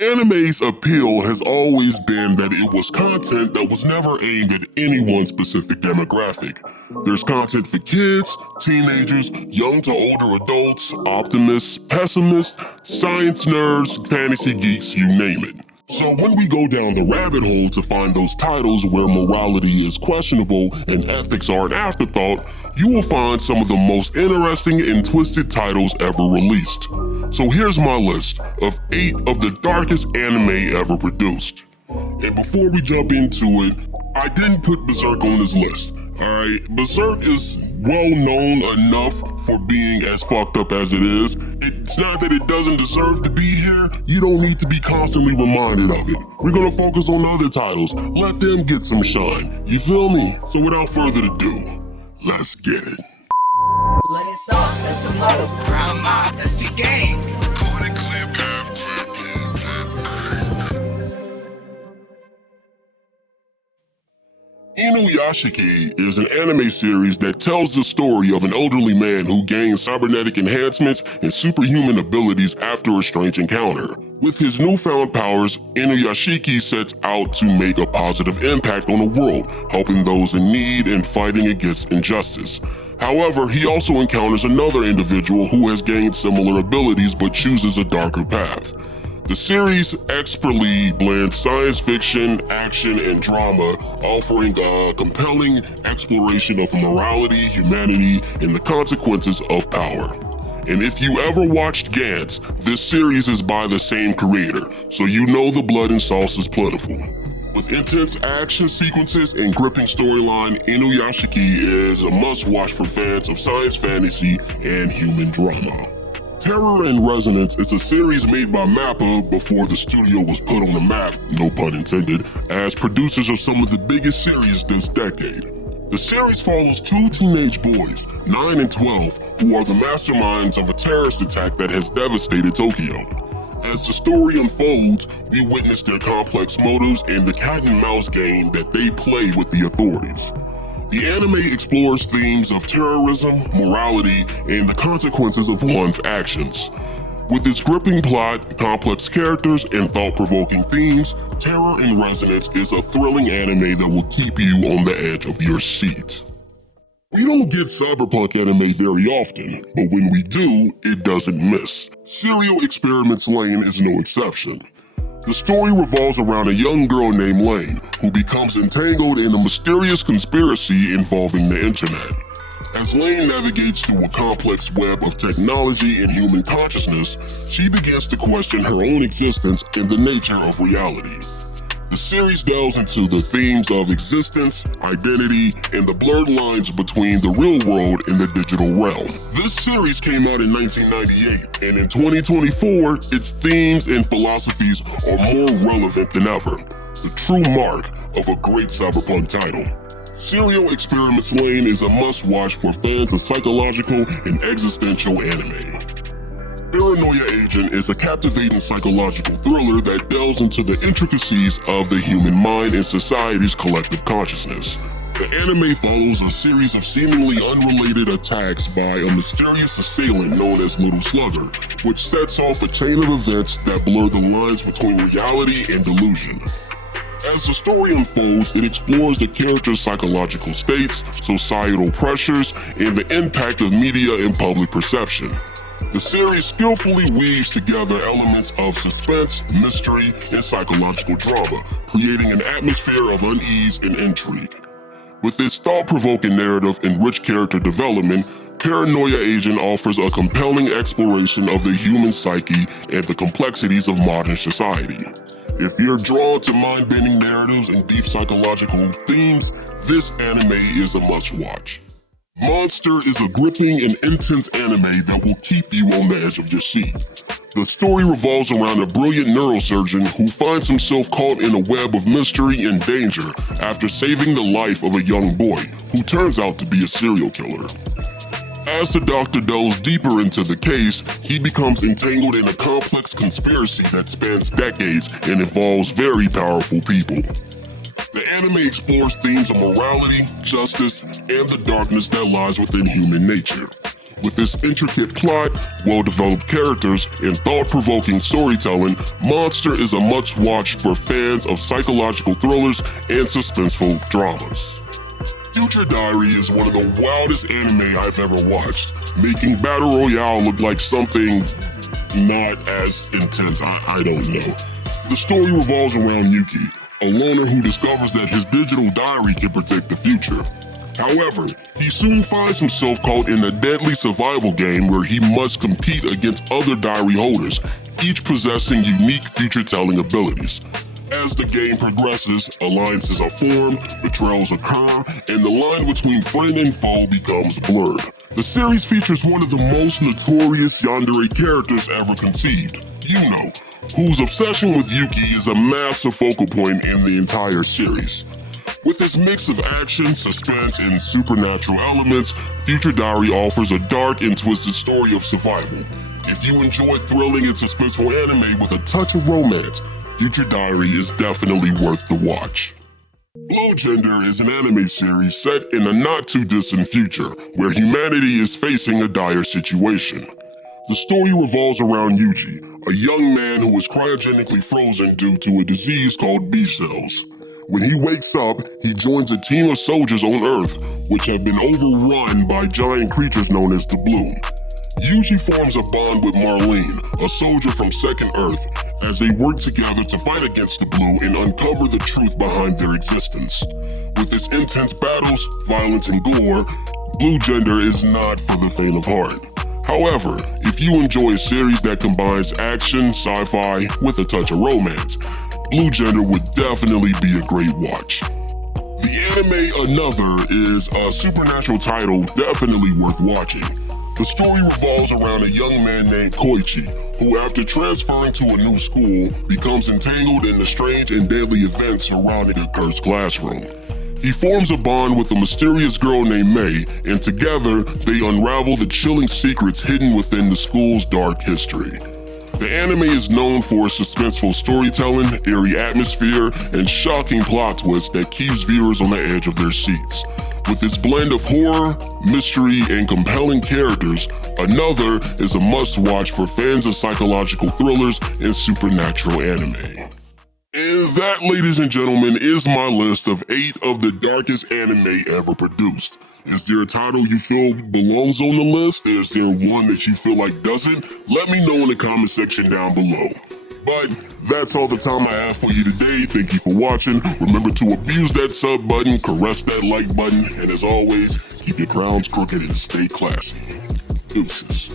Anime's appeal has always been that it was content that was never aimed at any one specific demographic. There's content for kids, teenagers, young to older adults, optimists, pessimists, science nerds, fantasy geeks, you name it. So when we go down the rabbit hole to find those titles where morality is questionable and ethics are an afterthought, you will find some of the most interesting and twisted titles ever released. So here's my list of 8 of the darkest anime ever produced. And before we jump into it, I didn't put Berserk on this list. Alright, Berserk is well known enough for being as fucked up as it is. It's not that it doesn't deserve to be here, you don't need to be constantly reminded of it. We're gonna focus on other titles, let them get some shine, you feel me? So without further ado, let's get it. Blood and sauce, that's the motto. Crown mob, that's the game. Corner clip, half clip. Inuyashiki is an anime series that tells the story of an elderly man who gains cybernetic enhancements and superhuman abilities after a strange encounter. With his newfound powers, Inuyashiki sets out to make a positive impact on the world, helping those in need and fighting against injustice. However, he also encounters another individual who has gained similar abilities but chooses a darker path. The series expertly blends science fiction, action, and drama, offering a compelling exploration of morality, humanity, and the consequences of power. And if you ever watched Gantz, this series is by the same creator, so you know the blood and sauce is plentiful. With intense action sequences and gripping storyline, Inuyashiki is a must-watch for fans of science fantasy and human drama. Terror and Resonance is a series made by MAPPA before the studio was put on the map, no pun intended, as producers of some of the biggest series this decade. The series follows 2 teenage boys, 9 and 12, who are the masterminds of a terrorist attack that has devastated Tokyo. As the story unfolds, we witness their complex motives and the cat and mouse game that they play with the authorities. The anime explores themes of terrorism, morality, and the consequences of one's actions. With its gripping plot, complex characters, and thought-provoking themes, Terror and Resonance is a thrilling anime that will keep you on the edge of your seat. We don't get cyberpunk anime very often, but when we do, it doesn't miss. Serial Experiments Lain is no exception. The story revolves around a young girl named Lain, who becomes entangled in a mysterious conspiracy involving the internet. As Lain navigates through a complex web of technology and human consciousness, she begins to question her own existence and the nature of reality. The series delves into the themes of existence, identity, and the blurred lines between the real world and the digital realm. This series came out in 1998, and in 2024, its themes and philosophies are more relevant than ever. The true mark of a great cyberpunk title. Serial Experiments Lain is a must-watch for fans of psychological and existential anime. Paranoia Agent is a captivating psychological thriller that delves into the intricacies of the human mind and society's collective consciousness. The anime follows a series of seemingly unrelated attacks by a mysterious assailant known as Little Slugger, which sets off a chain of events that blur the lines between reality and delusion. As the story unfolds, it explores the characters' psychological states, societal pressures, and the impact of media and public perception. The series skillfully weaves together elements of suspense, mystery, and psychological drama, creating an atmosphere of unease and intrigue. With its thought-provoking narrative and rich character development, Paranoia Agent offers a compelling exploration of the human psyche and the complexities of modern society. If you're drawn to mind-bending narratives and deep psychological themes, this anime is a must-watch. Monster is a gripping and intense anime that will keep you on the edge of your seat. The story revolves around a brilliant neurosurgeon who finds himself caught in a web of mystery and danger after saving the life of a young boy who turns out to be a serial killer. As the doctor delves deeper into the case, he becomes entangled in a complex conspiracy that spans decades and involves very powerful people. The anime explores themes of morality, justice, and the darkness that lies within human nature. With its intricate plot, well-developed characters, and thought-provoking storytelling, Monster is a must-watch for fans of psychological thrillers and suspenseful dramas. Future Diary is one of the wildest anime I've ever watched, making Battle Royale look like something not as intense. I don't know. The story revolves around Yuki, a loner who discovers that his digital diary can predict the future. However, he soon finds himself caught in a deadly survival game where he must compete against other diary holders, each possessing unique future-telling abilities. As the game progresses, alliances are formed, betrayals occur, and the line between friend and foe becomes blurred. The series features one of the most notorious yandere characters ever conceived, Yuno, whose obsession with Yuki is a massive focal point in the entire series. With its mix of action, suspense, and supernatural elements, Future Diary offers a dark and twisted story of survival. If you enjoy thrilling and suspenseful anime with a touch of romance, Future Diary is definitely worth the watch. Blue Gender is an anime series set in a not-too-distant future, where humanity is facing a dire situation. The story revolves around Yuji, a young man who is cryogenically frozen due to a disease called B-cells. When he wakes up, he joins a team of soldiers on Earth, which have been overrun by giant creatures known as the Blue. Yuji forms a bond with Marlene, a soldier from Second Earth, as they work together to fight against the Blue and uncover the truth behind their existence. With its intense battles, violence, and gore, Blue Gender is not for the faint of heart. However, if you enjoy a series that combines action, sci-fi, with a touch of romance, Blue Gender would definitely be a great watch. The anime Another is a supernatural title definitely worth watching. The story revolves around a young man named Koichi, who after transferring to a new school, becomes entangled in the strange and deadly events surrounding a cursed classroom. He forms a bond with a mysterious girl named Mei, and together they unravel the chilling secrets hidden within the school's dark history. The anime is known for its suspenseful storytelling, eerie atmosphere, and shocking plot twists that keeps viewers on the edge of their seats. With its blend of horror, mystery, and compelling characters, Another is a must-watch for fans of psychological thrillers and supernatural anime. And that, ladies and gentlemen, is my list of 8 of the darkest anime ever produced. Is there a title you feel belongs on the list? Is there one that you feel like doesn't? Let me know in the comment section down below. But that's all the time I have for you today. Thank you for watching. Remember to abuse that sub button, caress that like button, and as always, keep your crowns crooked and stay classy. Deuces.